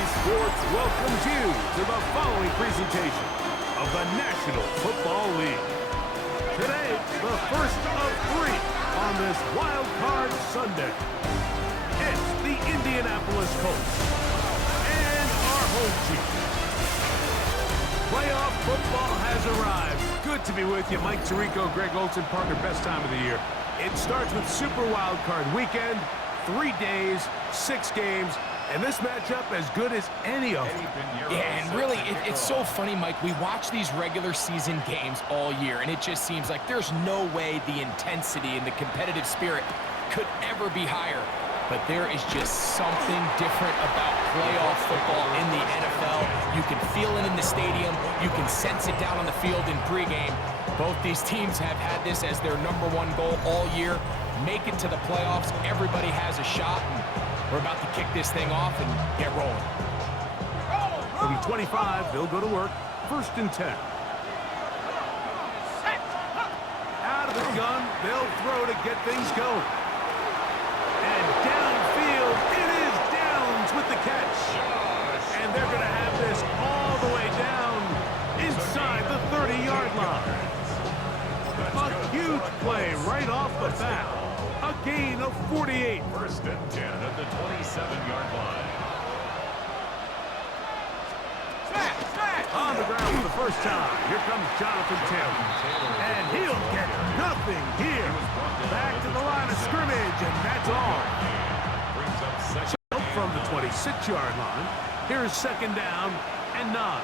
Sports welcomes you to the following presentation of the National Football League. Today, the first of three on this Wild Card Sunday. It's the Indianapolis Colts and our home team. Playoff football has arrived. Good to be with you. Mike Tirico, Greg Olsen, partner, best time of the year. It starts with Super Wild Card Weekend, 3 days, 6 games, and this matchup as good as any of them. Yeah, and really, it's so funny, Mike. We watch these regular season games all year, and it just seems like there's no way the intensity and the competitive spirit could ever be higher. But there is just something different about playoff football in the NFL. You can feel it in the stadium. You can sense it down on the field in pregame. Both these teams have had this as their #1 goal all year. Make it to the playoffs. Everybody has a shot, and we're about to kick this thing off and get rolling. From 25, they'll go to work. 1st and 10. Out of the gun, they'll throw to get things going. And downfield, it is Downs with the catch. And they're going to have this all the way down inside the 30-yard line. A huge play right off the bat. A gain of 48. 1st and 10 at the 27-yard line. On the ground for the first time. Here comes Jonathan Taylor. And he'll get nothing here. Back to the line of scrimmage, and that's all. So from the 26-yard line, here's 2nd down and 9.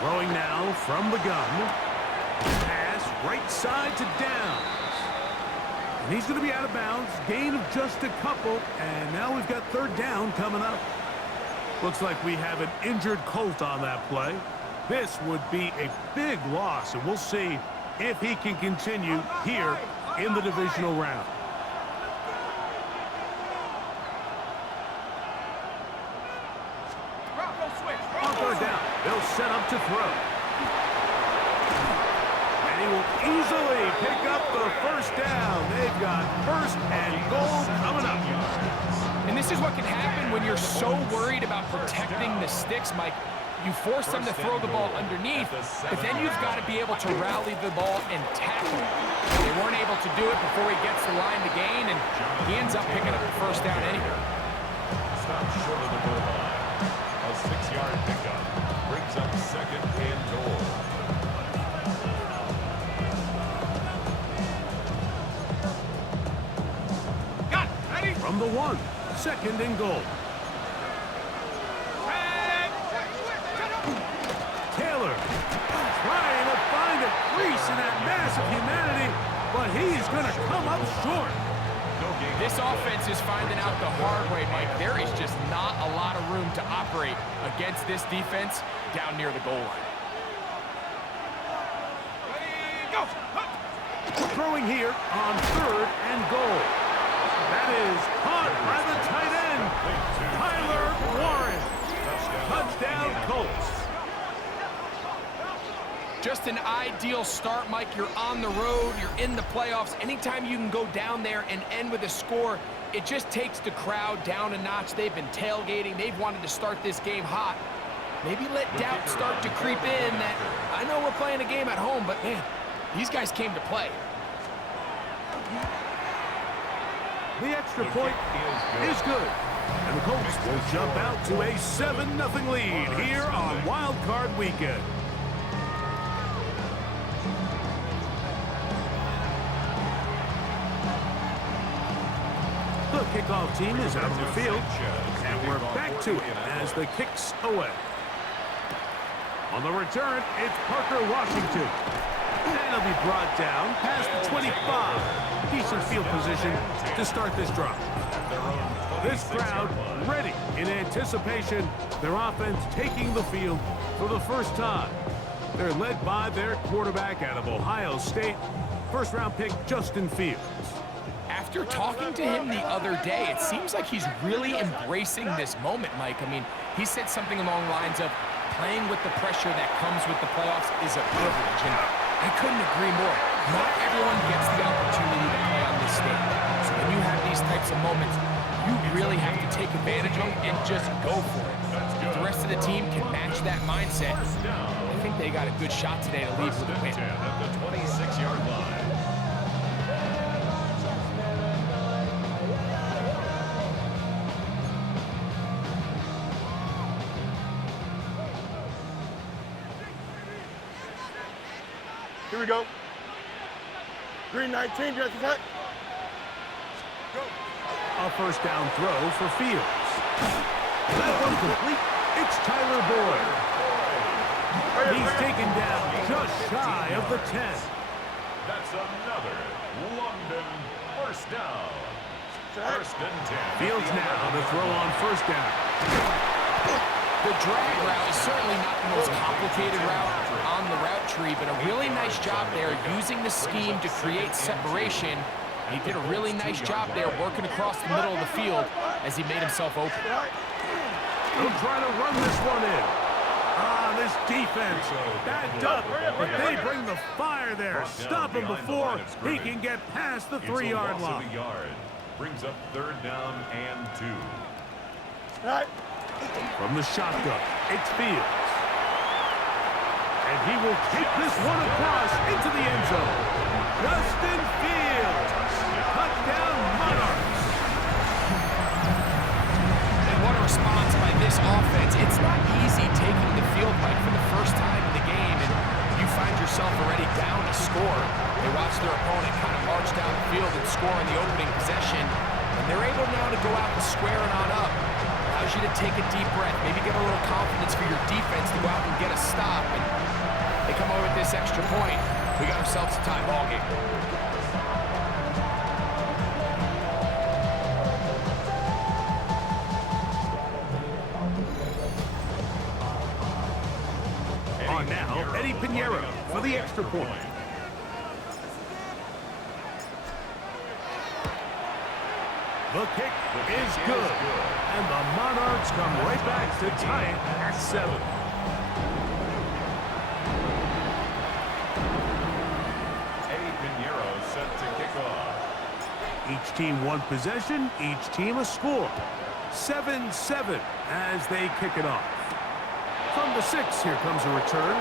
Throwing now from the gun. Pass right side to Downs. And he's going to be out of bounds. Gain of just a couple. And now we've got 3rd down coming up. Looks like we have an injured Colt on that play. This would be a big loss, and we'll see if he can continue here in the divisional round. On 3rd down, they'll set up to throw. And he will easily pick up the 1st down. They've got 1st and goal coming up. And this is what can happen when you're so worried about protecting the sticks, Mike. You force them to throw the ball underneath, but then you've got to be able to rally the ball and tackle it. They weren't able to do it before he gets the line to gain, and he ends up picking up the 1st down anyway. Stop short of the goal line. A 6-yard pickup brings up 2nd and goal. Got it. Ready? From the 1, 2nd and goal. Taylor trying to find a crease in that mass of humanity, but he's going to come up short. This offense is finding out the hard way, Mike. There is just not a lot of room to operate against this defense down near the goal line. Throwing here on 3rd and goal. That is caught by the tight end, Tyler Warren. Touchdown, Colts. Just an ideal start, Mike. You're on the road. You're in the playoffs. Anytime you can go down there and end with a score, it just takes the crowd down a notch. They've been tailgating. They've wanted to start this game hot. Maybe let doubt start to creep in that, I know we're playing a game at home, but, man, these guys came to play. The extra point is good. And the Colts will jump out to a 7-0 lead here on Wild Card Weekend. The kickoff team is out on the field, and we're back to it as the kick's away. On the return, it's Parker Washington. And he'll be brought down past the 25. Decent field position to start this drive. This crowd ready in anticipation. Their offense taking the field for the first time. They're led by their quarterback out of Ohio State, 1st-round pick Justin Fields. After talking to him the other day, it seems like he's really embracing this moment, Mike. I mean, he said something along the lines of playing with the pressure that comes with the playoffs is a privilege, and I couldn't agree more. Not everyone gets the opportunity to play on this stage. So when you have these types of moments, you really have to take advantage of them and just go for it. If the rest of the team can match that mindset, I think they got a good shot today to leave with a win. At the 26-yard line. Here we go. Green 19, just attack. A first down throw for Fields. That one complete. It's Tyler Boyd. He's taken down just shy of the 10. That's another London first down. First and 10. Fields now to throw on first down. The drag route is certainly not the most complicated route on the route tree, but a really nice job there using the scheme to create separation. He did a really nice job there working across the middle of the field as he made himself open. He'll try to run this one in. This defense backed up, but they bring the fire there. Stop him before he can get past the 3-yard line. Brings up third down and 2. From the shotgun, it's Fields. And he will take this one across into the end zone. Justin Fields, touchdown Monarchs. And what a response by this offense. It's not easy taking the field right for the first time in the game, and you find yourself already down a score. They watch their opponent kind of march down the field and score in the opening possession, and they're able now to go out and square it on up. Allows you to take a deep breath, maybe get a little confidence for your defense to go out and get a stop, and they come over with this extra point. We got ourselves a tie ball game. On now, Eddie Pinheiro for the extra point. The kick is good, and the Monarchs come right back to tie it at 7. Eddie Pinheiro set to kick off. Each team one possession, each team a score. 7-7 as they kick it off. From the 6, here comes a return.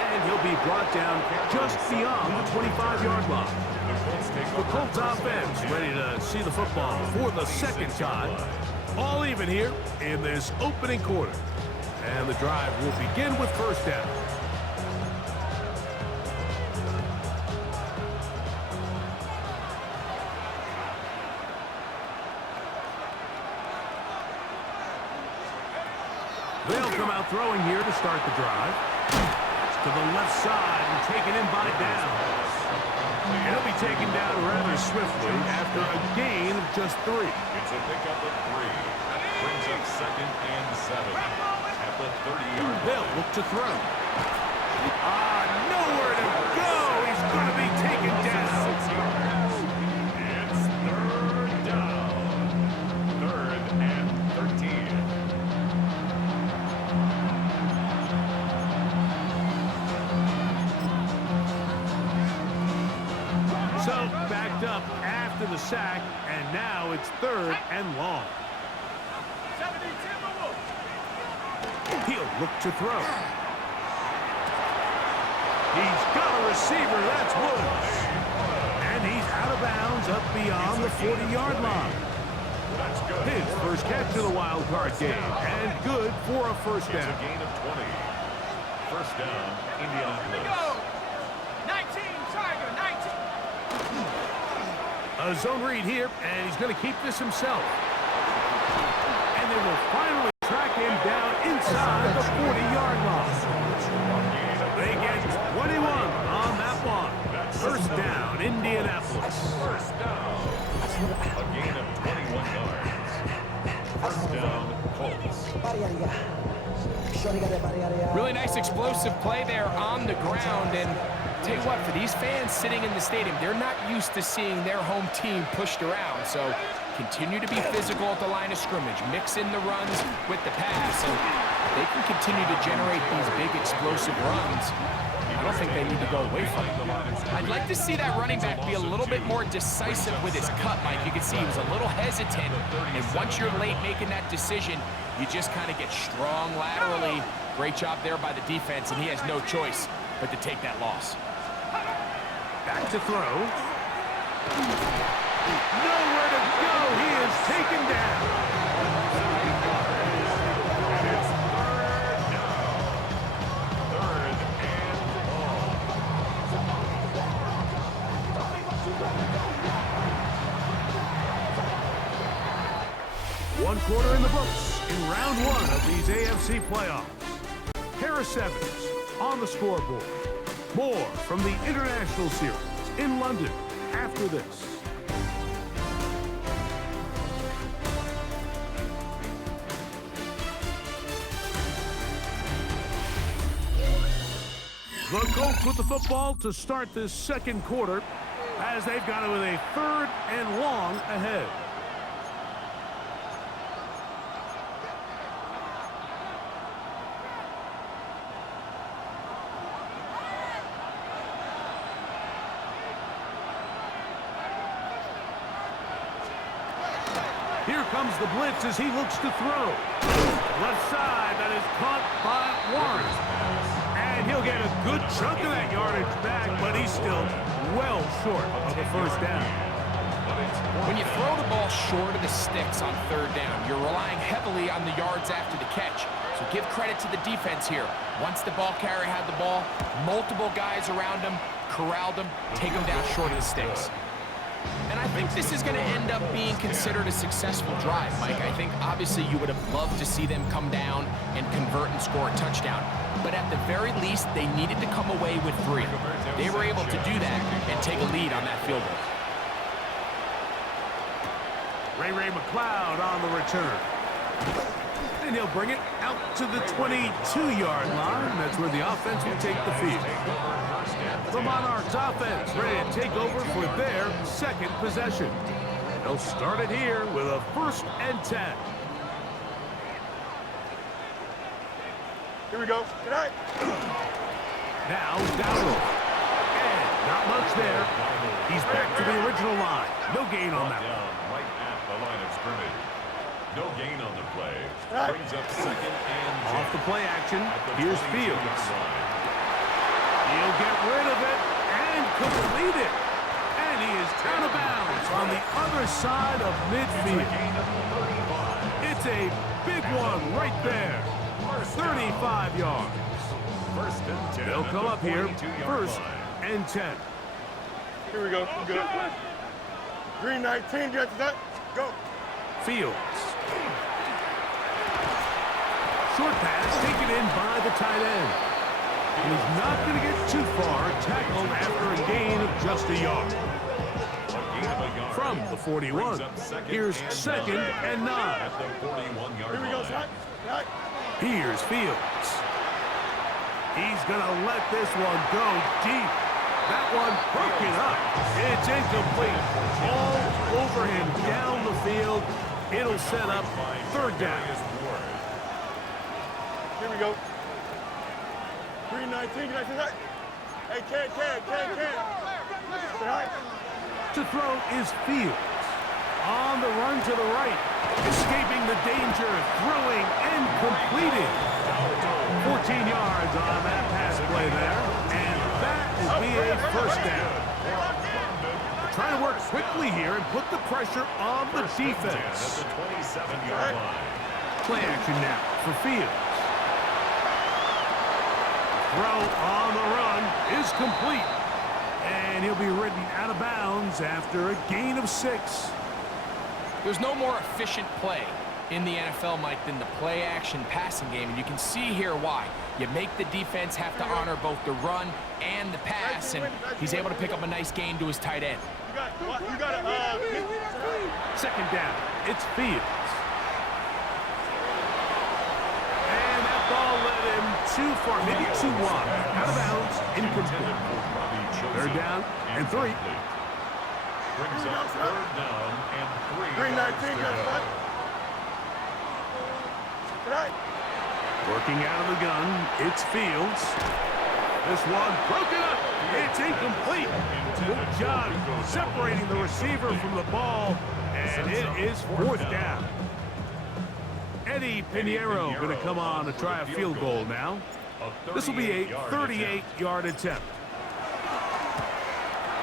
And he'll be brought down just beyond the 25-yard line. The Colts offense ready to see the football for the second time. All even here in this opening quarter. And the drive will begin with first down. They'll come out throwing here to start the drive. To the left side and taken in by Downs. He'll be taken down rather swiftly after a gain of just 3. It's a pickup of 3. Brings up second and 7 at the 30-yard line. They'll look to throw. Nowhere to go. He's going to be taken down. 6 yards. It's third down. Third and 13. So backed up after the sack, and now it's third and long. He'll look to throw. He's got a receiver, that's Woods. And he's out of bounds up beyond the 40-yard line. His first catch of the wild card game, and good for a first down. It's a gain of 20. First down, Indianapolis. 19, Tiger, 19. A zone read here, and he's going to keep this himself. And they will finally track him down inside the 40-yard line. They get 21 on that one. First down, Indianapolis. First down. A gain of 21 yards. First down, Colts. Really nice explosive play there on the ground, and tell you what, for these fans sitting in the stadium, they're not used to seeing their home team pushed around, so continue to be physical at the line of scrimmage, mix in the runs with the pass, and they can continue to generate these big explosive runs. I don't think they need to go away from it. I'd like to see that running back be a little bit more decisive with his cut, Mike. You can see he was a little hesitant, and once you're late making that decision, you just kind of get strong laterally. Great job there by the defense, and he has no choice but to take that loss. Back to throw. Nowhere to go. He is taken down. It's third down. Third and long. One quarter in the books in round one of these AFC playoffs. Pair of sevens on the scoreboard. More from the International Series in London after this. The Colts with the football to start this second quarter as they've got it with a 3rd and long ahead. Here comes the blitz as he looks to throw. Left side, that is caught by Warren. And he'll get a good chunk of that yardage back, but he's still well short of the first down. When you throw the ball short of the sticks on 3rd down, you're relying heavily on the yards after the catch. So give credit to the defense here. Once the ball carrier had the ball, multiple guys around him, corralled him, take him down short of the sticks. And I think this is going to end up being considered a successful drive, Mike. I think obviously you would have loved to see them come down and convert and score a touchdown. But at the very least, they needed to come away with 3. They were able to do that and take a lead on that field goal. Ray McLeod on the return. And he'll bring it out to the 22-yard line. That's where the offense will take the field. The Monarchs offense ready to take over for their second possession. They'll start it here with a 1st and 10. Here we go. Good night. Now Dowdle. And not much there. He's back to the original line. No gain on that one. Right at the line of scrimmage. No gain on the play. Brings up 2nd and 10. Off the play action. Here's Fields. He'll get rid of it and complete it. And he is out of bounds on the other side of midfield. It's a big one right there. 35 yards. 1st and 10. They'll come up here. 1st and 10. Here we go. Good. Green 19. Get that. Go. Fields. Short pass taken in by the tight end. He's not going to get too far, tackled after a gain of just a yard. From the 41, here's 2nd and 9. Here we go, Zach. Here's Fields. He's going to let this one go deep. That one broken up. It's incomplete. All over him down the field. It'll set up 3rd down. Here we go. Green 19, can I see that? Hey, can. To throw is Fields. On the run to the right. Escaping the danger. Throwing and completing. 14 yards on that pass play there. And that will be a 1st down. Trying to work quickly here and put the pressure on the defense. At the 27-yard line. Play action now for Fields. Throw on the run is complete. And he'll be ridden out of bounds after a gain of 6. There's no more efficient play in the NFL, Mike, than the play-action passing game. And you can see here why. You make the defense have to honor both the run and the pass, and he's able to pick up a nice gain to his tight end. You got 2nd down. It's Fields. And that ball led him too far, maybe too wide. Out of bounds, incomplete. 3rd down and 3. Brings up 3rd down and 3. Green 19, got that. Working out of the gun, it's Fields. This one broken up. It's incomplete. Good job separating the receiver from the ball, and it is fourth down. Eddie Pinheiro going to come on to try a field goal now. This will be a 38-yard attempt.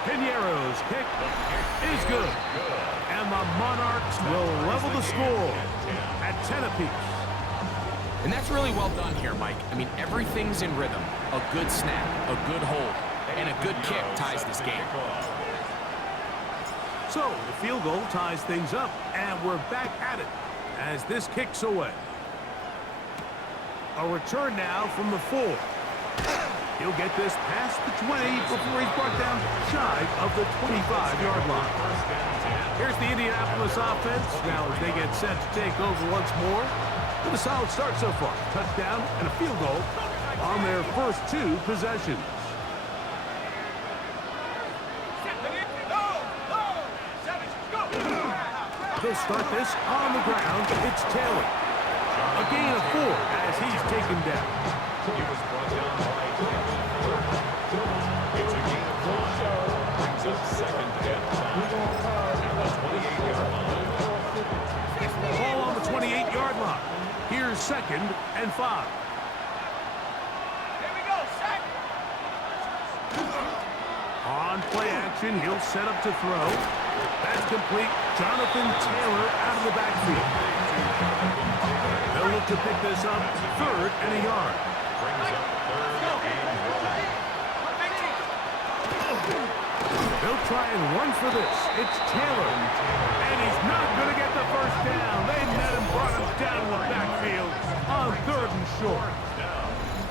Pinheiro's kick is good. And the Monarchs will level the score at 10 apiece. And that's really well done here, Mike. I mean, everything's in rhythm. A good snap, a good hold, and a good kick ties this game. So the field goal ties things up, and we're back at it as this kicks away. A return now from the 4. He'll get this past the 20 before he's brought down shy of the 25-yard line. Here's the Indianapolis offense now as they get set to take over once more. With a solid start so far. Touchdown and a field goal on their first 2 possessions. They'll start this on the ground. It's Taylor. A gain of 4 as he's taken down. He was brought down by it's a gain of 1. Brings up second and 5 at the 28-yard line. Ball on the 28-yard line. Here's second and 5. Here we go, sack. On play action, he'll set up to throw. That's complete. Jonathan Taylor out of the backfield. They'll look to pick this up 3rd and a yard. Brings up 3rd and 1. They'll try and run for this. It's Taylor. And he's not going to get the first down. They met him, brought him down in the backfield on 3rd and short.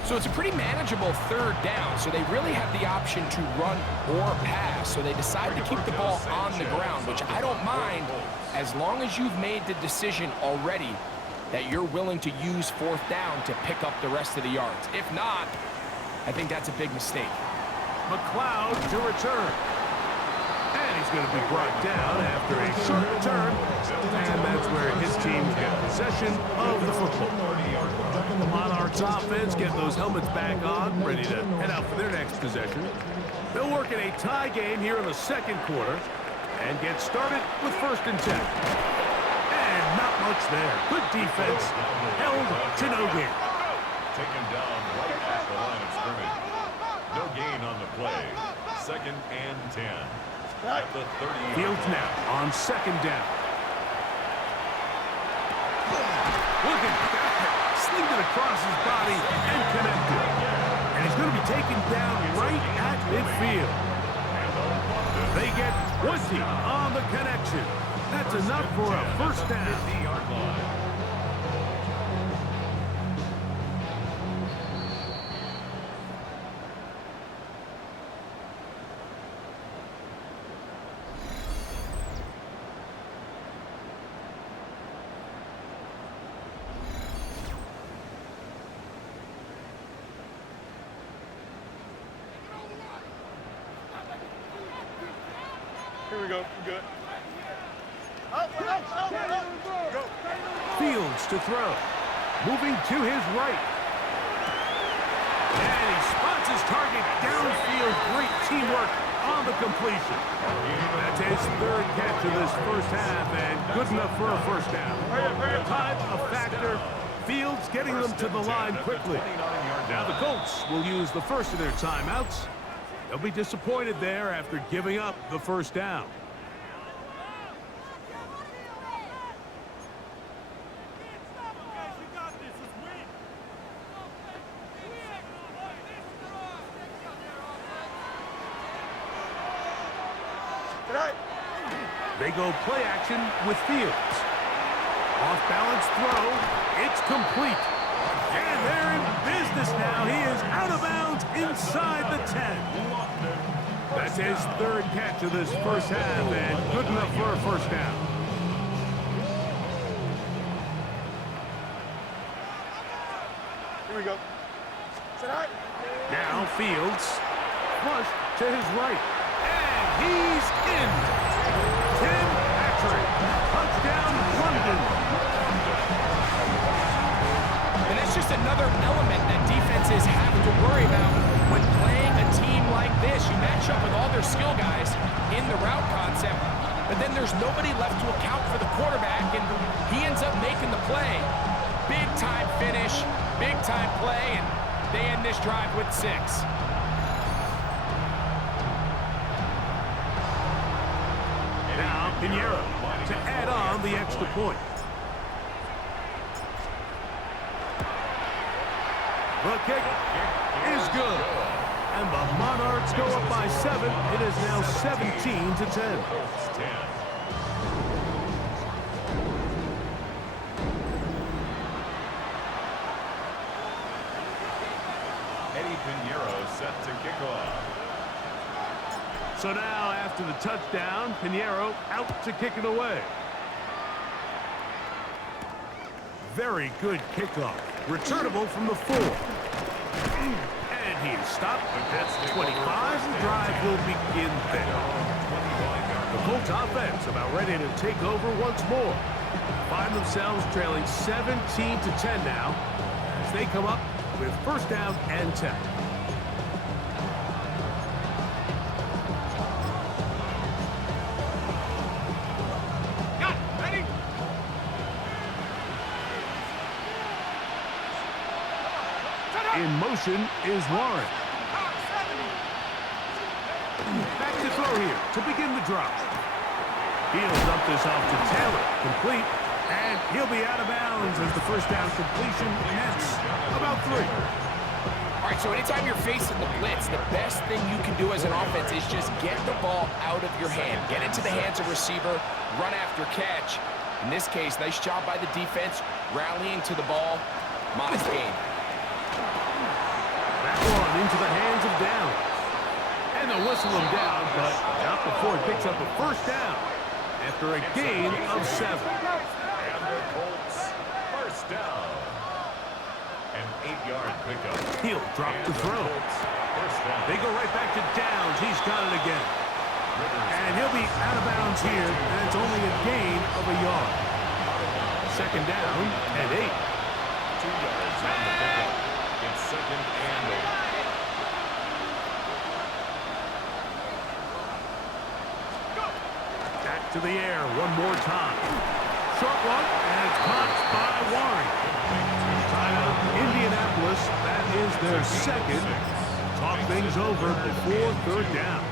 So it's a pretty manageable 3rd down, so they really have the option to run or pass. So they decide to keep the ball on the ground, which I don't mind as long as you've made the decision already that you're willing to use 4th down to pick up the rest of the yards. If not, I think that's a big mistake. McLeod to return. And he's going to be brought down after a short return. And that's where his team gets possession of the football. The Monarchs offense getting those helmets back on, ready to head out for their next possession. They'll work in a tie game here in the 2nd quarter and get started with 1st and 10. And not much there. Good defense. Held to no gain. Taken down right at the line of scrimmage. No gain on the play. 2nd and 10. At the 30. Fields now on 2nd down. Looking back, slinged it across his body and connected. And he's going to be taken down right at midfield. They get 20 on the connection. That's enough for a 1st down. Here we go. Good. Go. Fields to throw. Moving to his right. And he spots his target downfield. Great teamwork on the completion. That's his 3rd catch of this 1st half and good enough for a 1st down. Time a factor. Fields getting them to the line quickly. Now the Colts will use the first of their timeouts. They'll be disappointed there after giving up the 1st down. They go play action with Fields. Off balance throw. It's complete. And they're in business now. He is out of bounds inside the 10. That's his 3rd catch of this 1st half and good enough for a 1st down. Here we go. Now Fields. Flush to his right. And he's in. Tim Patrick. Touchdown, London. And that's just another element that defenses have to worry about when this. You match up with all their skill guys in the route concept, but then there's nobody left to account for the quarterback, and he ends up making the play. Big time finish, big time play, and they end this drive with 6. Now, Pinheiro to add on the extra point. The kick is good. And the Monarchs go up by 7. It is now 17-10. Pinheiro set to kick off. So now, after the touchdown, Pinheiro out to kick it away. Very good kickoff. Returnable from the 4. And he is stopped at 25. The drive will begin there. The Colts offense about ready to take over once more. Find themselves trailing 17-10 now as they come up with first down and 10. In motion is Warren. Back to throw here to begin the drive. He'll dump this off to Taylor. Complete. And he'll be out of bounds as the first down completion nets about 3. All right, so anytime you're facing the blitz, the best thing you can do as an offense is just get the ball out of your hand. Get into the hands of receiver, run after catch. In this case, nice job by the defense, rallying to the ball. Modest gain. That one into the hands of Downs. And they'll whistle him down, but not before he picks up a first down after a gain of 7. And the Colts first down. An 8-yard pickup. He'll drop the throw. They go right back to Downs. He's got it again. And he'll be out of bounds here, and it's only a gain of a yard. Second down and 8. 2 yards on the pickup. It's second and 8. Back to the air one more time. Short one, and it's caught by Warren. Timeout, Indianapolis. That is their second. Talk things over before third down.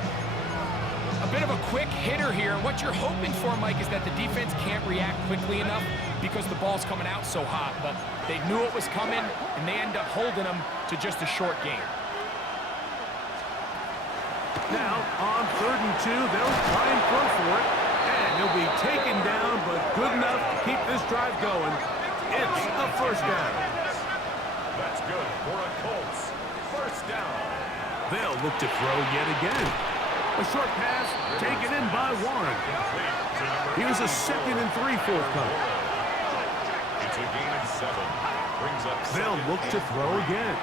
A bit of a quick hitter here. What you're hoping for, Mike, is that the defense can't react quickly enough because the ball's coming out so hot. But they knew it was coming, and they end up holding them to just a short game. Now, on 3rd and 2, they'll try and throw for it. And he'll be taken down, but good enough to keep this drive going. It's a first down. That's good for a Colts. First down. They'll look to throw yet again. A short pass taken in by Warren. Here's a 2nd and 3 forthcoming. It's a gain of 7. Brings up They'll look to throw again.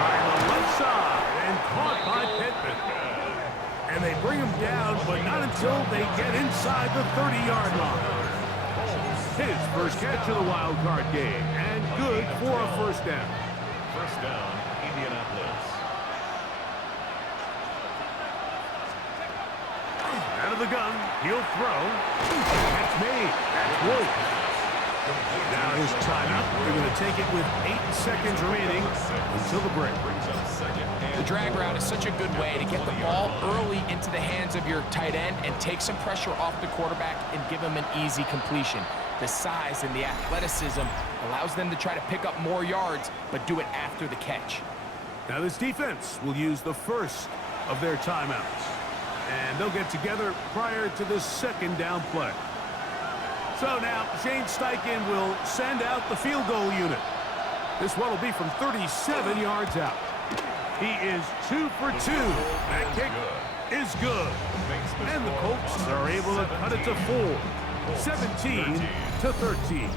Trying the left side and caught by Pittman. And they bring him down, but not until they get inside the 30-yard line. His first catch of the wild card game, and good for a first down. First down, Indianapolis. Out of the gun, he'll throw. That's made. That's Wolf. Now his timeout. They're going to take it with 8 seconds remaining until the break. The drag route is such a good way to get the ball early into the hands of your tight end and take some pressure off the quarterback and give him an easy completion. The size and the athleticism allows them to try to pick up more yards, but do it after the catch. Now this defense will use the first of their timeouts. And they'll get together prior to the second down play. So now Shane Steichen will send out the field goal unit. This one will be from 37 yards out. He is 2 for 2. That kick is good. And the Colts are able to cut it to 4. 17-13.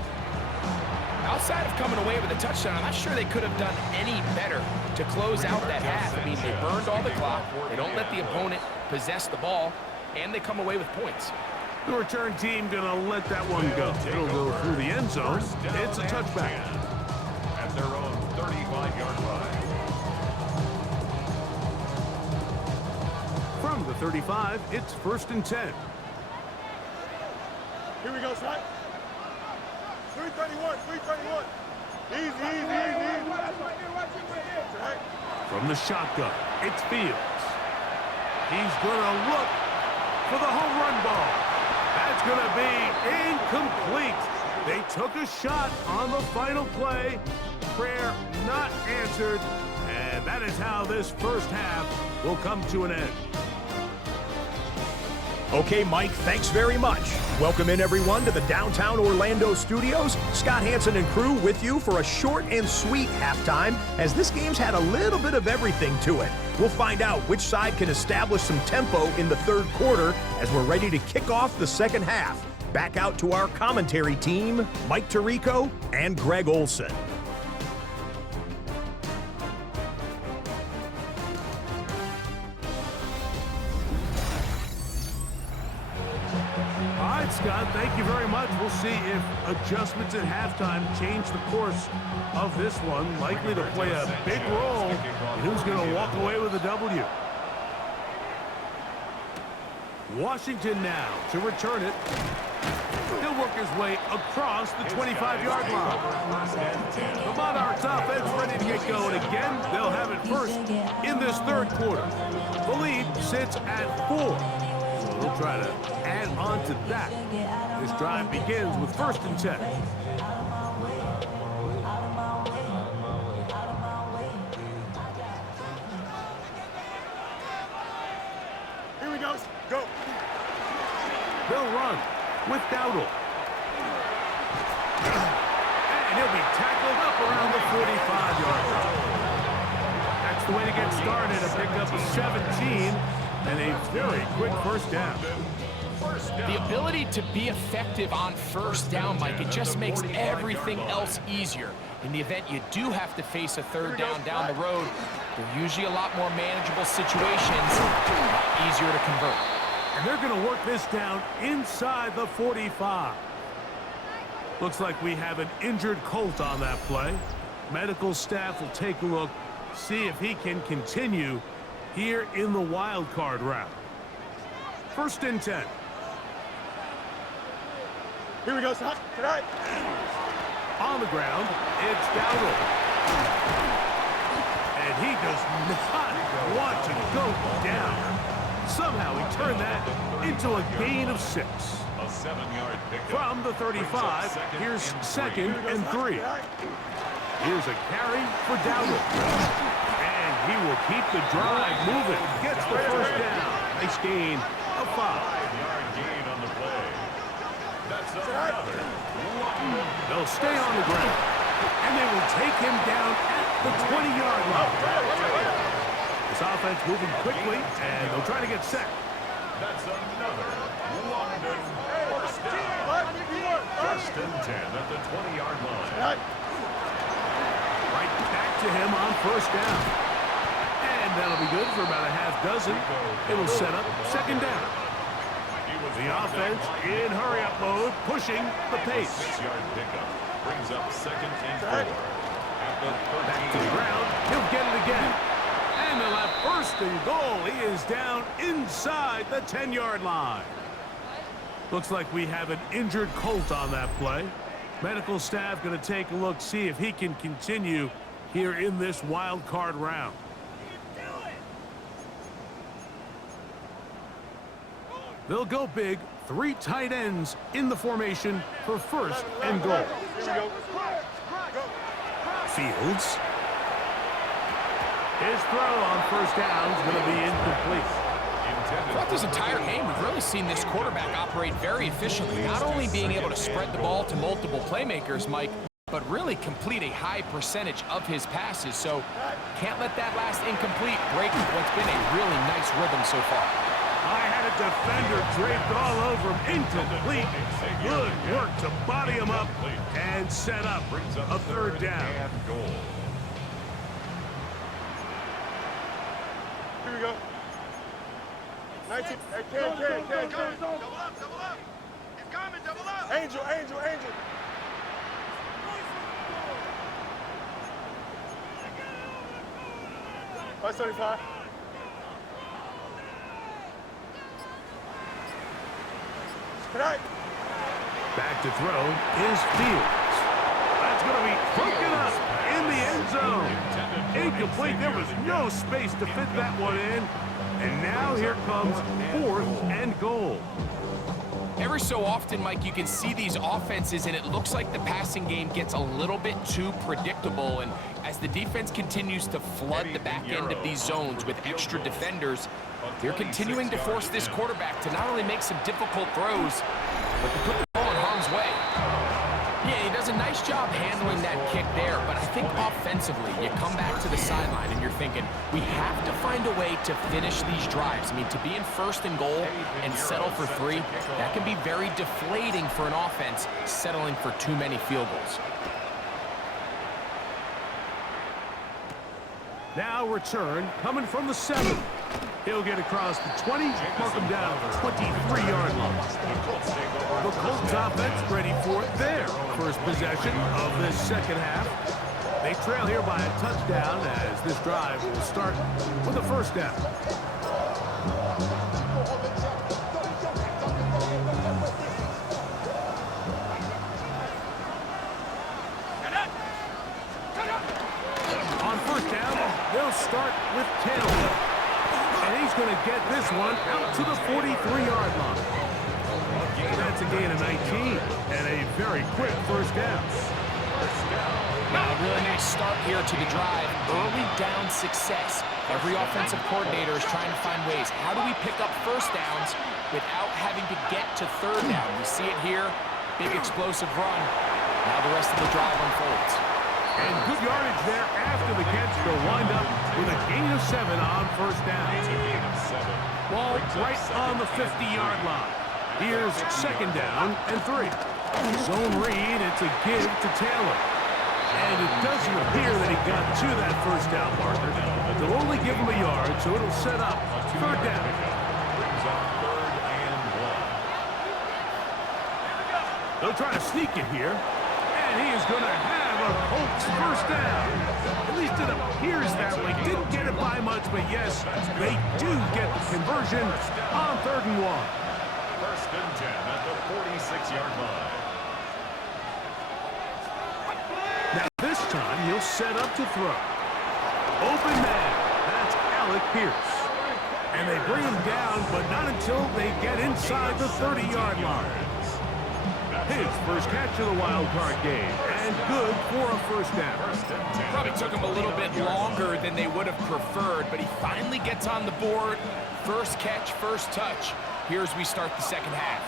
Outside of coming away with a touchdown, I'm not sure they could have done any better to close out that half. I mean, they burned all the clock. They don't let the opponent possess the ball, and they come away with points. The return team going to let that one go. It'll go through the end zone. It's a touchback. At their own 35-yard line. the 35, it's 1st and 10. Here we go, son. 331, 331. Easy. Right. From the shotgun, it's Fields. He's going to look for the home run ball. That's going to be incomplete. They took a shot on the final play. Prayer not answered. And that is how this first half will come to an end. Okay, Mike, thanks very much. Welcome in, everyone, to the downtown Orlando studios. Scott Hansen and crew with you for a short and sweet halftime, as this game's had a little bit of everything to it. We'll find out which side can establish some tempo in the third quarter as we're ready to kick off the second half. Back out to our commentary team, Mike Tirico and Greg Olson. Scott, thank you very much. We'll see if adjustments at halftime change the course of this one. Likely to play a big role in who's going to walk away with a W. Washington now to return it. He'll work his way across the 25-yard line. The Monarchs offense ready to get going again. They'll have it first in this third quarter. The lead sits at 4. We'll try to add on to that. This drive begins with 1st and 10. Here we go. Go. They'll run with Dowdle. And he'll be tackled up around the 45-yard line. That's the way to get started. A pickup of 17. And a very quick first down. The ability to be effective on first down, Mike, it just makes everything else easier. In the event you do have to face a third down the road, they're usually a lot more manageable situations, a lot easier to convert. And they're going to work this down inside the 45. Looks like we have an injured Colt on that play. Medical staff will take a look, see if he can continue here in the wild card round. 1st and 10. Here we go, son. Tonight. On the ground, it's Dowdle. And he does not want to go down. Somehow he turned that into a gain of 6. A 7-yard pickup. From the 35, here's 2nd and 3. Here's a carry for Dowdle. He will keep the drive moving. Gets the first down. Nice gain of 5. 5-yard gain on the play. That's another. They'll stay on the ground. And they will take him down at the 20-yard line. This offense moving quickly, and they'll try to get set. That's another London first down. 1st and 10 at the 20-yard line. Right back to him on first down. That'll be good for about a half dozen. It'll set up 2nd down. The offense in hurry-up mode, pushing the pace. 6-yard pickup brings up 2nd and 4. At the 13. Back to the ground. He'll get it again. And they'll have 1st and goal. He is down inside the 10-yard line. Looks like we have an injured Colt on that play. Medical staff going to take a look, see if he can continue here in this wild card round. They'll go big, 3 tight ends in the formation for 1st and goal. Fields. His throw on 1st down is going to be incomplete. Throughout this entire game, we've really seen this quarterback operate very efficiently, not only being able to spread the ball to multiple playmakers, Mike, but really complete a high percentage of his passes. So can't let that last incomplete break what's been a really nice rhythm so far. I had a defender draped all over him. Incomplete. Good work to body him up and set up a 3rd down. Here we go. 19. Hey, Ken. Double up. It's coming, double up. Angel. 575. Tonight. Back to throw is Fields. That's going to be broken up in the end zone. Incomplete. There was no space to fit that one in. And now here comes 4th and goal. Every so often, Mike, you can see these offenses, and it looks like the passing game gets a little bit too predictable. And as the defense continues to flood the back end of these zones with extra defenders, they're continuing to force this quarterback to not only make some difficult throws, but to put the ball in harm's way. Yeah, he does a nice job handling that kick there, but I think offensively, you come back to the sideline and you're thinking, we have to find a way to finish these drives. I mean, to be in 1st and goal and settle for 3, that can be very deflating for an offense settling for too many field goals. Now return coming from the 7. He'll get across the 20, mark him down at the 23-yard line. The Colts offense ready for their first possession of this second half. They trail here by a touchdown as this drive will start with a first down. On first down, they'll start with Tino. And he's going to get this one out to the 43-yard line. That's a gain of 19 and a very quick first down. Now, a really nice start here to the drive. Early down success. Every offensive coordinator is trying to find ways. How do we pick up first downs without having to get to 3rd down? We see it here. Big explosive run. Now the rest of the drive unfolds. And good yardage there after the catch. They'll wind up with a gain of 7 on first down. Ball right on the 50-yard line. Here's 2nd down and 3. Zone read, it's a give to Taylor. And it doesn't appear that he got to that first down marker. They'll only give him a yard, so it'll set up 3rd down. They'll try to sneak it here. And he is going to have a Colts first down. At least it appears that way. Didn't get it by much, but yes, they do get the conversion on 3rd and 1. 1st and 10 at the 46-yard line. Now this time he'll set up to throw. Open man. That's Alec Pierce. And they bring him down, but not until they get inside the 30-yard line. His first catch of the wild card game, and good for a first down. Probably took him a little bit longer than they would have preferred, but he finally gets on the board. First catch, first touch. Here's we start the second half.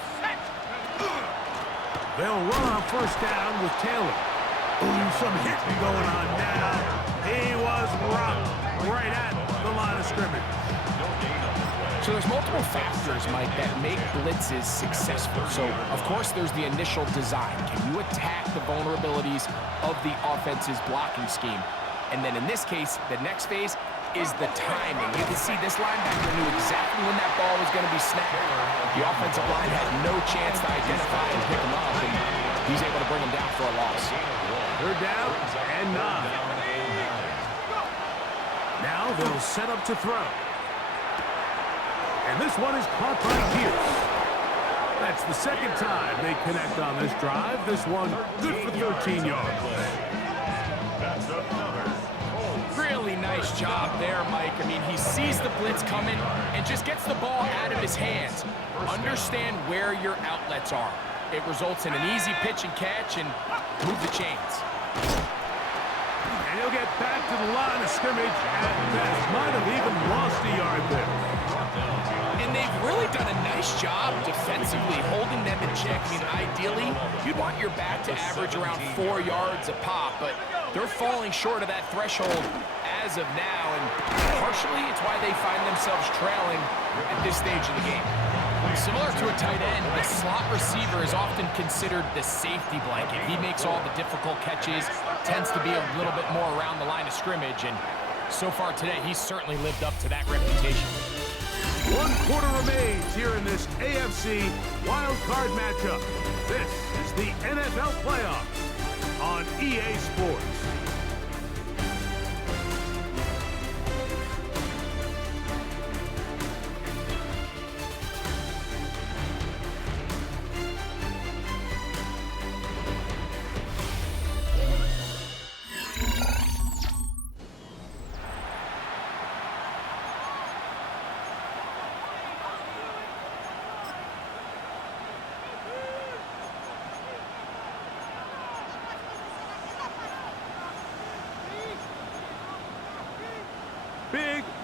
They'll run on first down with Taylor. Ooh, some hitting going on now. He was rocked right at the line of scrimmage. So there's multiple factors, Mike, that make blitzes successful. So, of course, there's the initial design. Can you attack the vulnerabilities of the offense's blocking scheme? And then in this case, the next phase is the timing. You can see this linebacker knew exactly when that ball was going to be snapped. The offensive line had no chance to identify and pick him up, and he's able to bring him down for a loss. 3rd down and 9. Now they'll set up to throw. And this one is caught by Pierce. That's the 2nd time they connect on this drive. This one good for 13 yards. Really nice job there, Mike. I mean, he sees the blitz coming and just gets the ball out of his hands. Understand where your outlets are. It results in an easy pitch and catch and move the chains. And he'll get back to the line of scrimmage at best. Might have even lost a yard there. And they've really done a nice job defensively, holding them in check. I mean, ideally, you'd want your back to average around 4 yards a pop, but they're falling short of that threshold as of now, and partially it's why they find themselves trailing at this stage of the game. Similar to a tight end, the slot receiver is often considered the safety blanket. He makes all the difficult catches, tends to be a little bit more around the line of scrimmage, and so far today, he's certainly lived up to that reputation. 1 quarter remains here in this AFC wild card matchup. This is the NFL playoffs on EA Sports.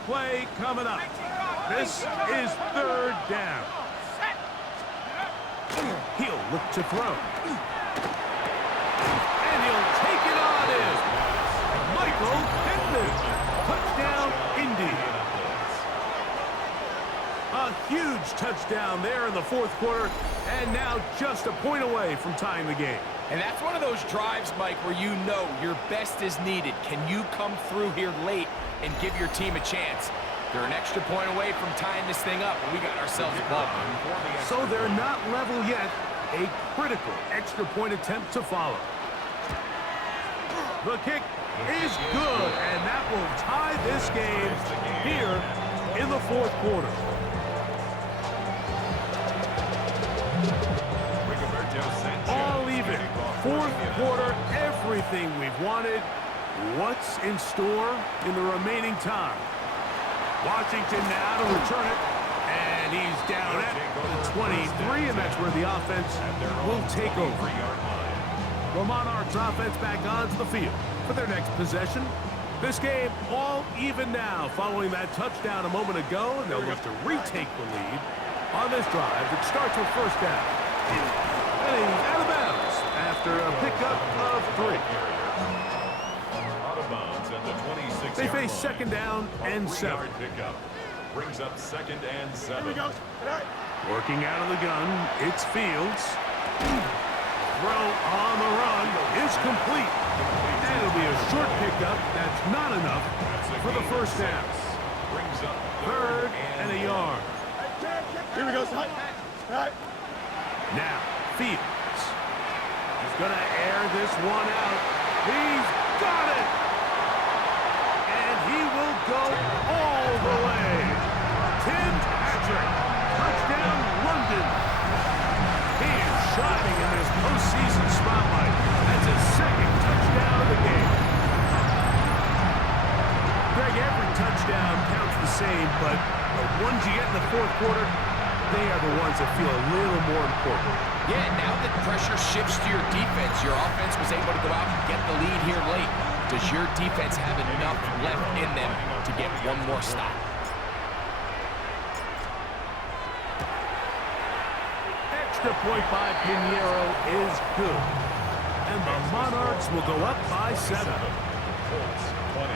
play coming up. This is third down. He'll look to throw. And he'll take it on in. Michael Pittman. Touchdown, Indy. A huge touchdown there in the fourth quarter, and now just a point away from tying the game. And that's one of those drives, Mike, where you know your best is needed. Can you come through here late and give your team a chance? They're an extra point away from tying this thing up, and we got ourselves a ball. So they're not level yet. A critical extra point attempt to follow. The kick is good, and that will tie this game here in the fourth quarter. All even. Fourth quarter, everything we've wanted. What's in store in the remaining time? Washington now to return it. And he's down at the 23, and that's where the offense will take over. The Monarchs offense back onto the field for their next possession. This game all even now following that touchdown a moment ago, and they'll look to retake the lead on this drive that starts with first down. And he's out of bounds after a pickup of 3. Out of bounds at the 26-yard They face line. second down and 7. Pickup brings up second and 7. Here we go. Working out of the gun, it's Fields. Throw on the run is complete. And it'll be a short pickup. That's not enough for the first down. Brings up Third and a yard. Here we go, son. Now, Fields. He's going to air this one out. He's got it! And he will go all the way. Tim Patrick. Touchdown, London. He is shining in this postseason spotlight. That's his second touchdown of the game. Greg, every touchdown counts the same, but the ones you get in the fourth quarter, they are the ones that feel a little more important. Yeah, now that pressure shifts to your defense, your offense was able to go out and get the lead here late. Does your defense have enough left in them to get one more stop? Extra point by Pinheiro is good. And the Monarchs will go up by 7. Colts 20.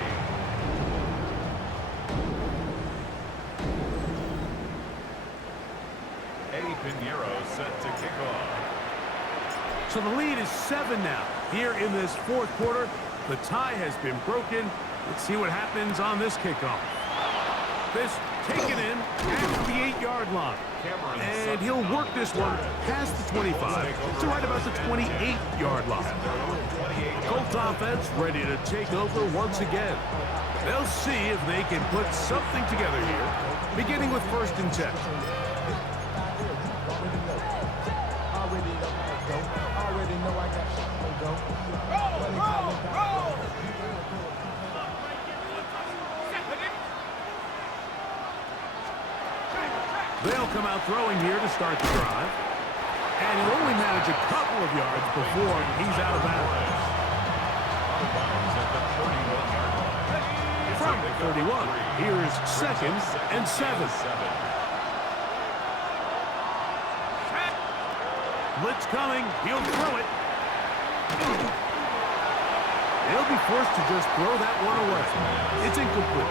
Pinheiro set to kick off. So the lead is 7 now. Here in this fourth quarter, the tie has been broken. Let's see what happens on this kickoff. This taken in at the 8-yard line. And he'll work this one past the 25 to right about the 28-yard line. Colts offense ready to take over once again. They'll see if they can put something together here, beginning with 1st and 10. They'll come out throwing here to start the drive. And he'll only manage a couple of yards before he's out of bounds. From 31, here is 2nd and 7. Blitz coming, he'll throw it. They'll be forced to just throw that one away. It's incomplete.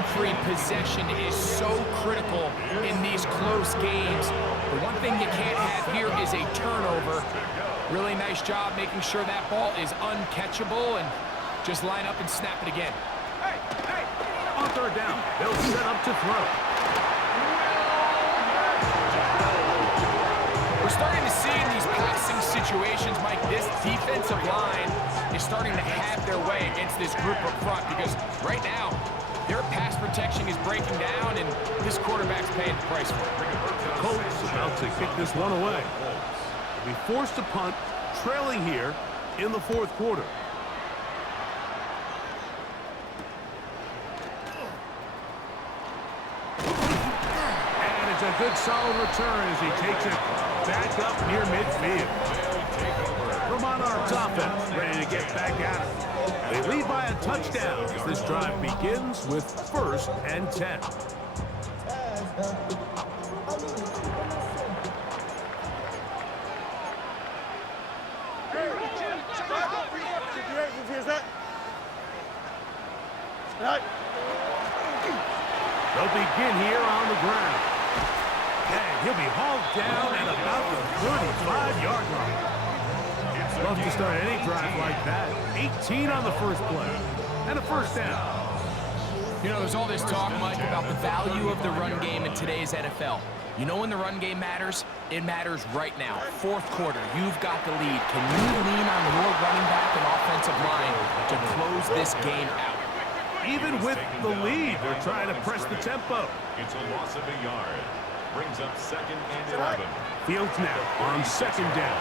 Every possession is so critical in these close games. The one thing you can't have here is a turnover. Really nice job making sure that ball is uncatchable, and just line up and snap it again. On 3rd down, they'll set up to throw. We're starting to see in these passing situations, Mike, this defensive line is starting to have their way against this group up front, because right now, their pass protection is breaking down, and this quarterback's paying the price for it. The Colts about to kick this one away. They'll be forced to punt, trailing here in the fourth quarter. And it's a good solid return as he takes it back up near midfield. The Monarchs offense ready to get back at it. They lead by a touchdown as this drive begins with 1st and 10. They'll begin here on the ground. And he'll be hauled down at about the 35-yard line. Love to start any drive like that. 18 on the first play. And a 1st down. You know, there's all this talk, Mike, about the value of the run game in today's NFL. You know when the run game matters? It matters right now. 4th quarter, you've got the lead. Can you lean on your running back and offensive line to close this game out? Even with the lead, they're trying to press the tempo. It's a loss of a yard. Brings up 2nd and 11. Fields now on 2nd down.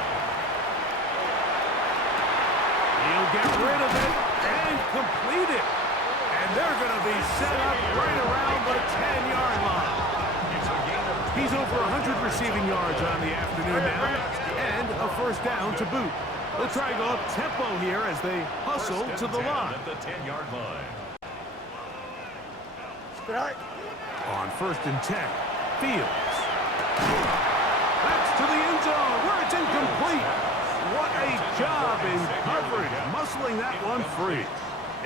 He'll get rid of it and complete it. And they're going to be set up right around the 10-yard line. He's over 100 receiving yards on the afternoon now, and a 1st down to boot. They'll try to go up tempo here as they hustle to the line. At the 10-yard line. On 1st and 10, Fields. That's to the end zone where it's incomplete. What a job in coverage, muscling that one free.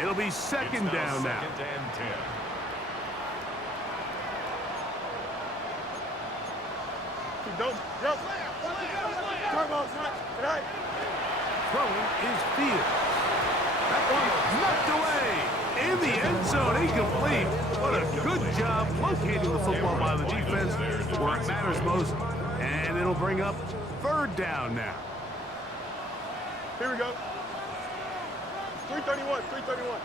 It'll be 2nd down now. 2nd and 10. Throwing is Fields. That one knocked away. In the end zone, incomplete. What a good job locating the football by the defense where it matters most. And it'll bring up 3rd down now. Here we go. 331, 331.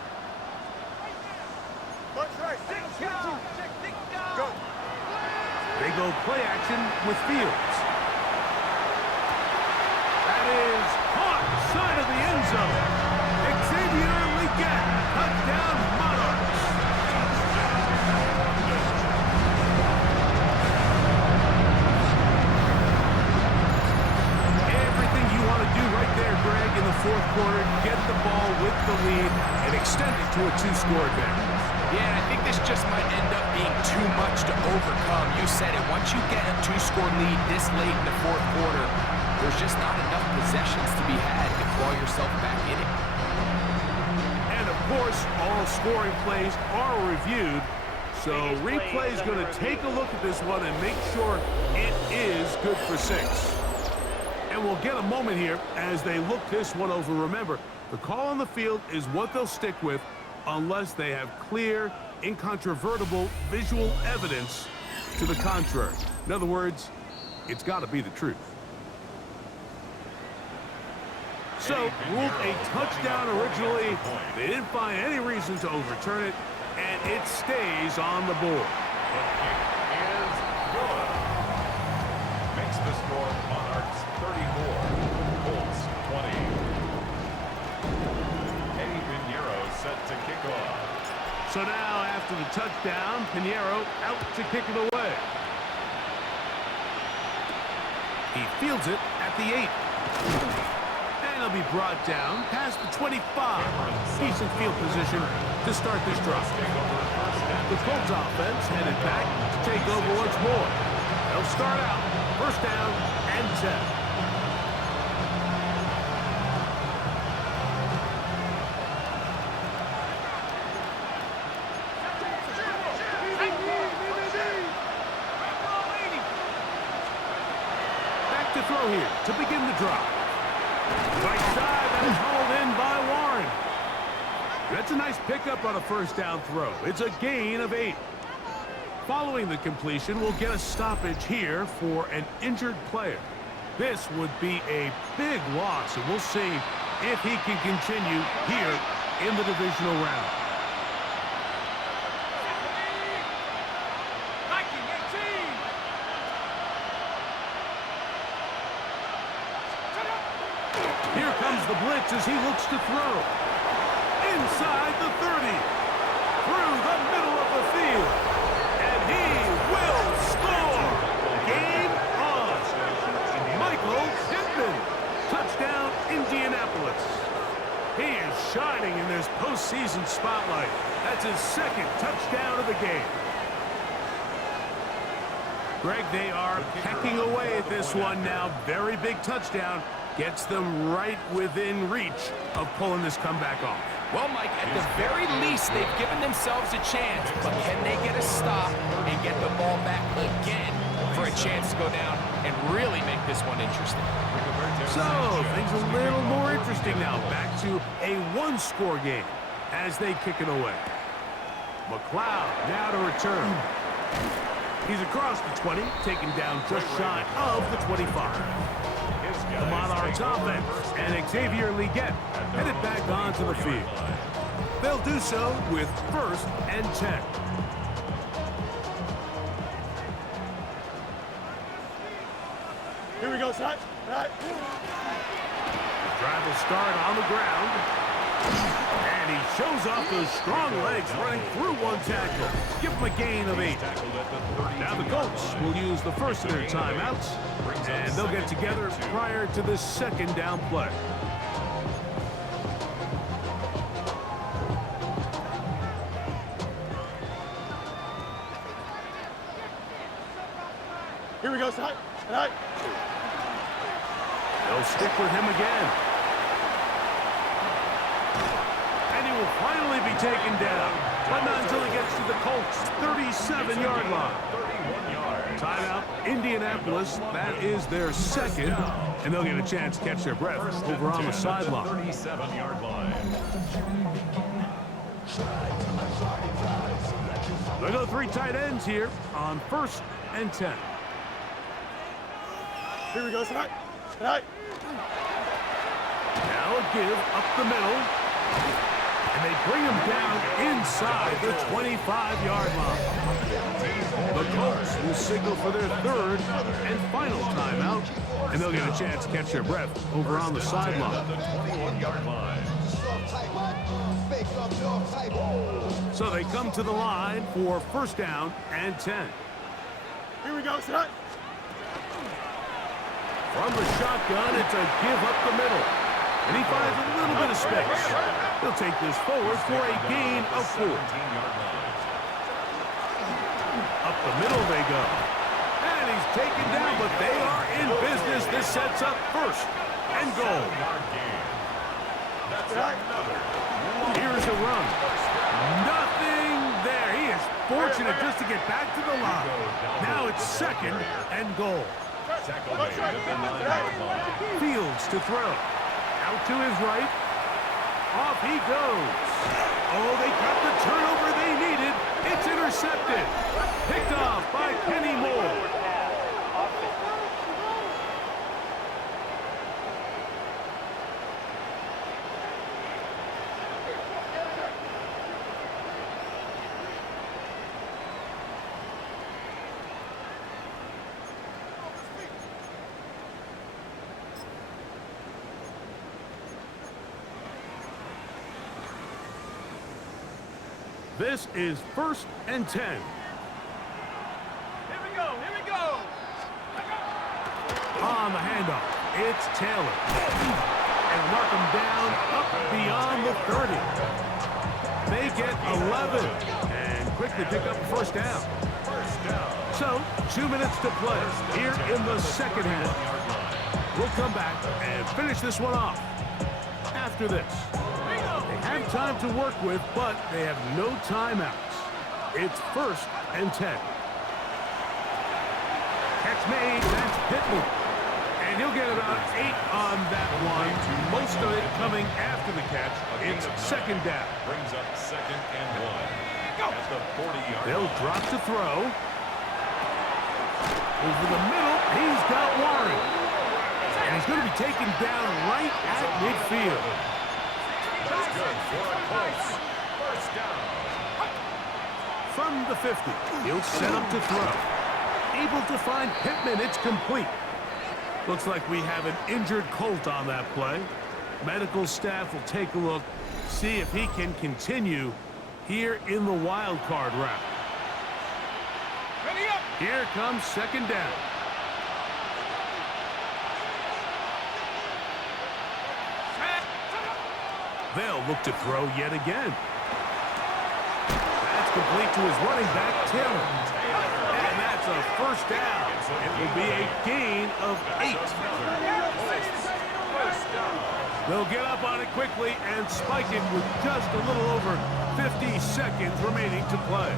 Punch right. Go. They go play action with Fields. That is caught side of the end zone. Xavier Leggett, touchdown Monarchs. Everything you want to do right there, Greg, in the 4th quarter, get the ball with the lead and extend it to a 2-score advantage. Yeah, I think this just might end up being too much to overcome. You said it. Once you get a 2-score lead this late in the 4th quarter, there's just not enough possessions to be had to claw yourself back in it. And, of course, all scoring plays are reviewed, so replay is going to take a look at this one and make sure it is good for 6. And we'll get a moment here as they look this one over. Remember, the call on the field is what they'll stick with unless they have clear, incontrovertible visual evidence to the contrary. In other words, it's got to be the truth. So, ruled a touchdown originally. They didn't find any reason to overturn it, and it stays on the board. The kick is good. Makes the score Monarchs 34, Colts 20. Eddie Pinheiro set to kick off. So now, after the touchdown, Pinheiro out to kick it away. He fields it at the 8. And he'll be brought down past the 25. Decent field position to start this drive. The Colts offense headed back to take over once more. They'll start out 1st down and 10. To throw here to begin the drive. Right side, that is hauled in by Warren. That's a nice pickup on a 1st down throw. It's a gain of 8. Following the completion, we'll get a stoppage here for an injured player. This would be a big loss, and we'll see if he can continue here in the divisional round. Here comes the blitz as he looks to throw. Inside the 30. Through the middle of the field. And he will score. Game on. Michael Pittman. Touchdown, Indianapolis. He is shining in this postseason spotlight. That's his second touchdown of the game. Greg, they are pecking away at this one now. Very big touchdown. Gets them right within reach of pulling this comeback off. Well, Mike, at the very least, they've given themselves a chance. But can they get a stop and get the ball back again for a chance to go down and really make this one interesting? So, things a little more interesting now. Back to a one-score game as they kick it away. McLeod now to return. He's across the 20, taken down just shy of the 25. The Monarchs offense and Xavier Leggett headed back onto the field. They'll do so with 1st and 10. Here we go, Scott. Right. The drive will start on the ground. And he shows off those strong legs running through one tackle. Give him a gain of 8. Now the Colts will use the first of their timeouts, and they'll get together prior to this second down play. Here we go, Scott. Right. They'll stick with him again. And he will finally be taken down, but not until he gets to the Colts' 37-yard line. Timeout, Indianapolis. That is their second, and they'll get a chance to catch their breath over on the sideline. 37-yard line. They go 3 tight ends here on 1st and 10. Here we go, Scott. Right. Now a give up the middle. And they bring him down inside the 25-yard line. The Colts will signal for their 3rd and final timeout, and they'll get a chance to catch their breath over on the sideline. So they come to the line for 1st down and 10. Here we go, Scott. From the shotgun, it's a give up the middle. And he finds a little bit of space. He'll take this forward for a gain of 4. Up the middle they go. And he's taken down, but they are in business. This sets up 1st and goal. Here's a run. Nothing there. He is fortunate just to get back to the line. Now it's 2nd and goal. Fields to throw. Out to his right. Off he goes. Oh, they got the turnover they needed. It's intercepted. Picked off by Kenny Moore. This is 1st and 10. Here we go. On the handoff, it's Taylor. And mark him down up beyond the 30. They get 11 and quickly pick up 1st down. So, 2 minutes to play here in the 2nd half. We'll come back and finish this one off after this. They have time to work with, but they have no timeouts. It's 1st and 10. Catch made, that's Pittman. And he'll get about 8 on that one. Most of it coming after the catch. It's 2nd down. Brings up 2nd and 1. At the 40-yard line. They'll drop to throw. Over the middle, he's got Warren. And he's going to be taken down right at midfield. That's good for a Colts. 1st down. From the 50, he'll set up to throw. Able to find Pittman, it's complete. Looks like we have an injured Colt on that play. Medical staff will take a look, see if he can continue here in the wild card round. Ready up. Here comes 2nd down. They'll look to throw yet again. That's complete to his running back, Taylor. And that's a first down. It will be a gain of 8. They'll get up on it quickly and spike it with just a little over 50 seconds remaining to play.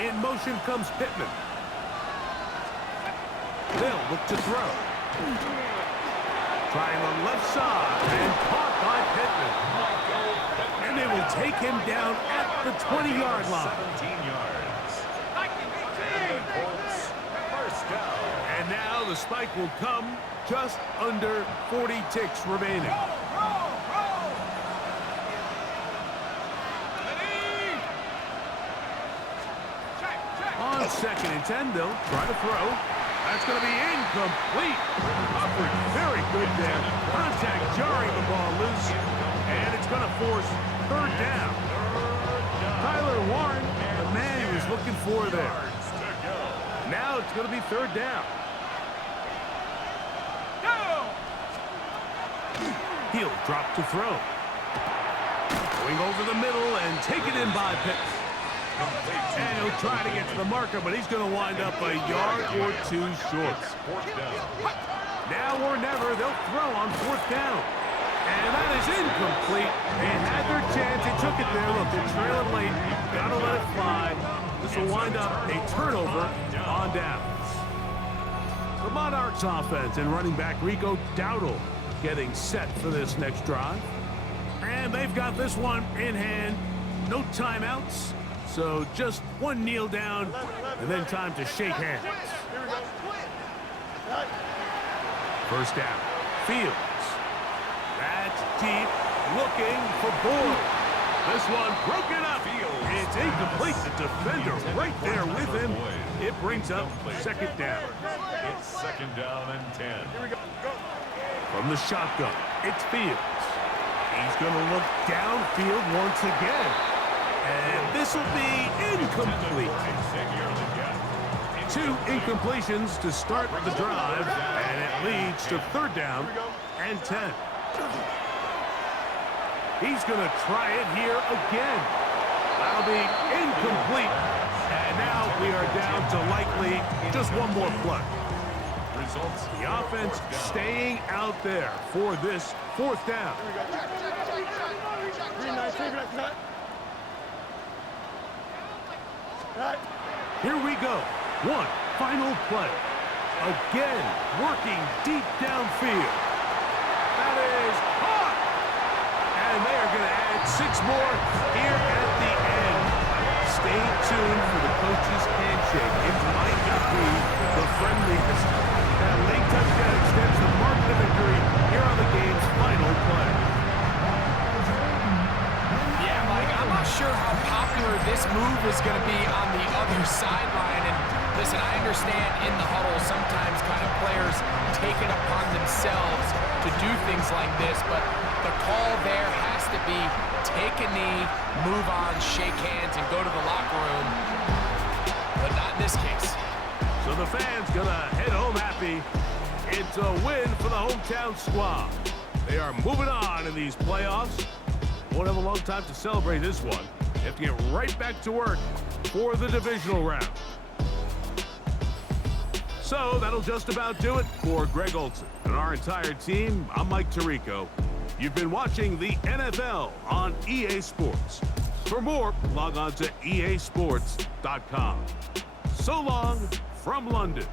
In motion comes Pittman. They'll look to throw. Trying on left side and caught by Pittman. And they will take him down at the 20-yard line. 17 yards. And the Colts, first down. And now the spike will come just under 40 ticks remaining. On 2nd and 10, they'll try to throw. That's going to be incomplete. Upward, very good there. Contact jarring the ball loose. And it's going to force 3rd down. Tyler Warren, the man he was looking for there. Now it's going to be 3rd down. He'll drop to throw. Going over the middle and taken in by Pittman. And he'll try to get to the marker, but he's going to wind up a yard or 2 short. Now or never, they'll throw on 4th down. And that is incomplete. They had their chance. They took it there. Look, they're trailing late. Got to let it fly. This will wind up a turnover on downs. The Monarchs offense and running back Rico Dowdle getting set for this next drive. And they've got this one in hand. No timeouts. So just one kneel down, and then time to shake hands. First down, Fields. That's deep, looking for Boyd. This one broken up. It's incomplete. The defender right there with him. It brings up 2nd down. It's 2nd down and 10. From the shotgun, it's Fields. He's going to look downfield once again. And this will be incomplete. 2 incompletions to start the drive, and it leads to 3rd down and 10. He's going to try it here again. That'll be incomplete. And now we are down to likely just one more play. Results. The offense staying out there for this 4th down. Here we go. One final play. Again, working deep downfield. That is caught. And they are going to add 6 more here at the end. Stay tuned for the coach's handshake. It might not be the friendliest. That late touchdown extends the mark of victory here on the game's final play. Yeah, Mike, I'm not sure how popular this move is going to be on the other sideline. And listen, I understand in the huddle sometimes kind of players take it upon themselves to do things like this, but the call there has to be take a knee, move on, shake hands, and go to the locker room, but not in this case. So the fans gonna head home happy. It's a win for the hometown squad. They are moving on in these playoffs. Won't have a long time to celebrate this one. They have to get right back to work for the divisional round. So that'll just about do it for Greg Olson and our entire team. I'm Mike Tirico. You've been watching the NFL on EA Sports. For more, log on to easports.com. So long from London.